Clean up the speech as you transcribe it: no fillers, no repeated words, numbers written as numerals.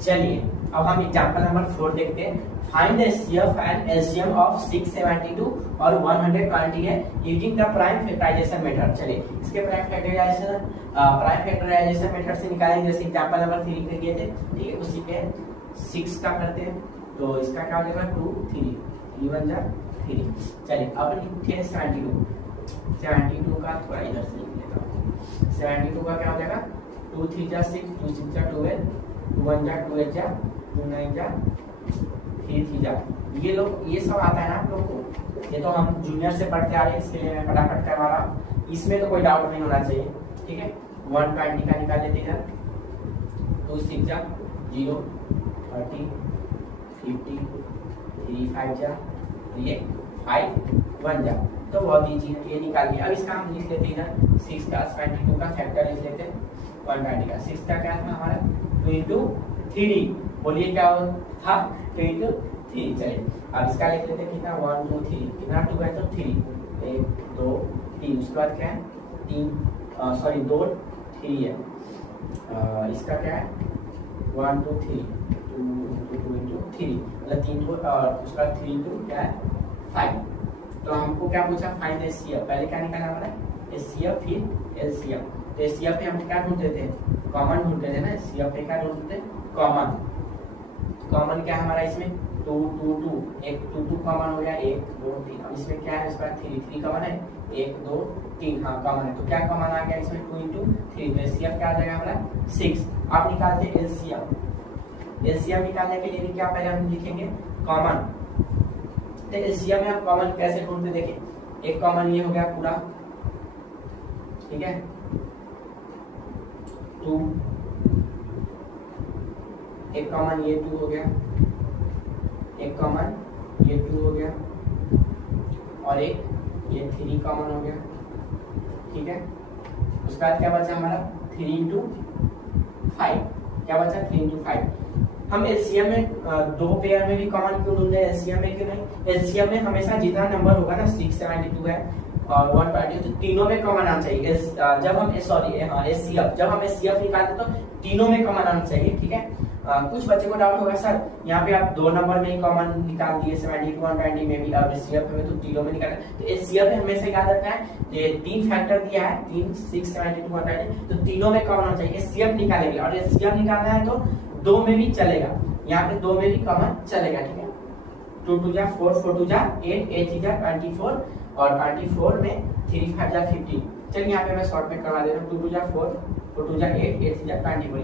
चलिए अब हम एग्जांपल नंबर 4 देखते हैं। Find the HCF and LCM of 672 और 120 है using the prime factorisation method. चलिए इसके प्राइम फैक्टराइजेशन मेथड से निकालेंगे, जैसे एग्जांपल नंबर 3 पे किए थे, ठीक है। उसी पे 6 का करते हैं, तो इसका क्या हो जाएगा 2 3 3 1 जा 3। चलिए अब लिखते हैं 72 का थोड़ा इधर से लिख लेता हूं। 72 का क्या हो जाएगा 2 3 जा 6 2 6 जा 12 2 1 जा 2 8 जा 2 9 जा 3 3 जा। ये सब आता है ना आप लोग को, ये तो हम जूनियर से पढ़ते आ रहे हैं, इसलिए मैं फटाफट करवा रहा हूँ, इसमें तो कोई डाउट नहीं होना चाहिए, ठीक है। 120 का निकाल लेते हैं, 2 6 जा 0 30 50 3 5 जा 3 5 1 जा, तो बहुत ईजी है, ये निकाल लिया। अब इसका हम लिख लेते हैं इधर 6 का 72 का फैक्टर लिख लेते हैं 120 का। 6 का क्या था हमारा 2 into 3, बोलिए क्या था 2 into 3। चलिए अब इसका लिख लेते हैं कितना 1 2 3, कितना 2 है तो 3 1 2 3, उसके बाद क्या है 2 3 है। इसका क्या है 1 2 3 2 into 3 मतलब 3 2 और उसका 3 into क्या है 5। तो हमको क्या पूछा फाइंड एचसीएफ, पहले क्या निकालना हमारा एचसीएफ फिर एलसीएम। तो एचसीएफ पे हम क्या ढूंढते थे कॉमन ढूंढते थे ना, एचसीएफ पे क्या ढूंढते थे कॉमन क्या है हमारा इसमें 2 2 2 एक 2 2 कॉमन हो गया 1 2 3। अब इसमें क्या है इसका 3 3 कॉमन है 1 2 3, हाँ कॉमन है, तो क्या कॉमन आ गया इसमें 2 into 3, तो एचसीएफ क्या आ जाएगा हमारा 6। आप निकालते हैं एलसीएम निकालने के लिए क्या पहले हम लिखेंगे कॉमन। तो एलसीएम में हम कॉमन कैसे ढूंढते देखें, एक कॉमन ये हो गया पूरा, ठीक है 2, एक कॉमन ये 2 हो गया, एक कॉमन ये 2 हो गया और एक ये 3 कॉमन हो गया, ठीक है। उसके बाद क्या बचा हमारा 3 into 5, क्या बचा 3 into 5। हम एलसीएम में दो पेयर में भी कॉमन क्यों ढूंढते हैं, एलसीएम में क्यों नहीं। एलसीएम में हमेशा जितना नंबर होगा ना 672 है और 120, तो तीनों में कॉमन आना चाहिए। जब हम एचसीएफ जब हम एचसीएफ निकालते तो तीनों में कॉमन आना चाहिए, ठीक है। कुछ बच्चे को डाउट होगा सर यहाँ पे आप 2 नंबर में ही कॉमन निकाल दिए 72 120 में भी और एचसीएफ में तो तीनों में निकाला। तो एचसीएफ में हमेशा याद रखना है ये 3 फैक्टर दिया है 3 6 72 120, तो तीनों में कॉमन आना चाहिए। एचसीएफ निकालेंगे और एचसीएफ निकालना है तो 2 में भी चलेगा, यहाँ पे 2 में भी कॉमन चलेगा, ठीक है। 2 2 जा 4 4 2 जा 8 8 जा 24 और 24 में 3 5 जा 50। चलिए यहाँ पे मैं शॉर्ट में करवा दे रहा हूँ 2 2 जा 4 4 2 जा 8 8 जा 20, बोलिए